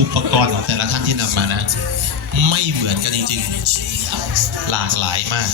อุปกรณ์ของแต่ละท่านที่นำมานะไม่เหมือนกันจริงๆหลากหลายมาก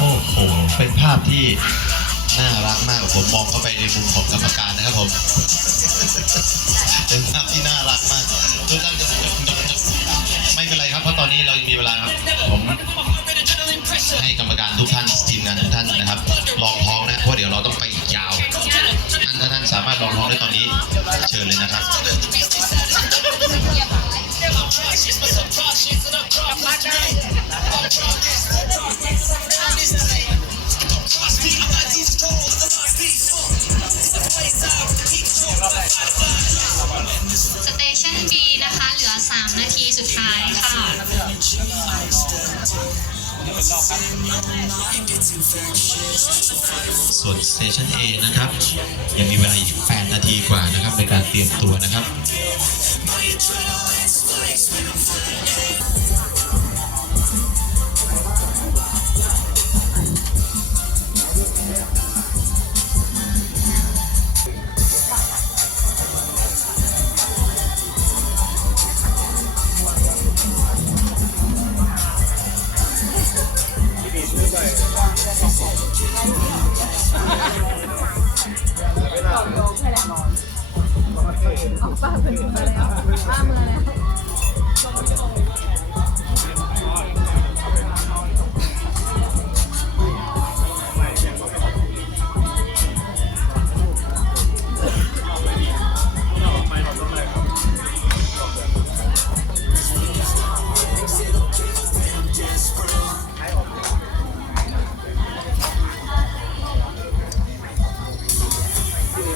โอ้โหเป็นภาพที่น่ารักมากผมมองเข้าไปในมุมของกรรมการนะครับผมเป็นภาพที่น่ารักมากทุกท่านจะไม่เป็นไรครับเพราะตอนนี้เรายังมีเวลาครับผมให้กรรมการทุกท่านทีมงานทุกท่านนะครับลองท้องนะเพราะเดี๋ยวเราต้องไปอีกยาวถ้าท่านสามารถลองท้องได้ตอนนี้เชิญเลยนะครับสเตชัน B นะคะเหลือ3 นาทีสุดท้ายค่ะส่วน Station A นะครับยังมีเวลาอีก8 นาทีกว่านะครับในการเตรียมตัวนะครับป้าเป็นมาแล้วป้ามาแล้ว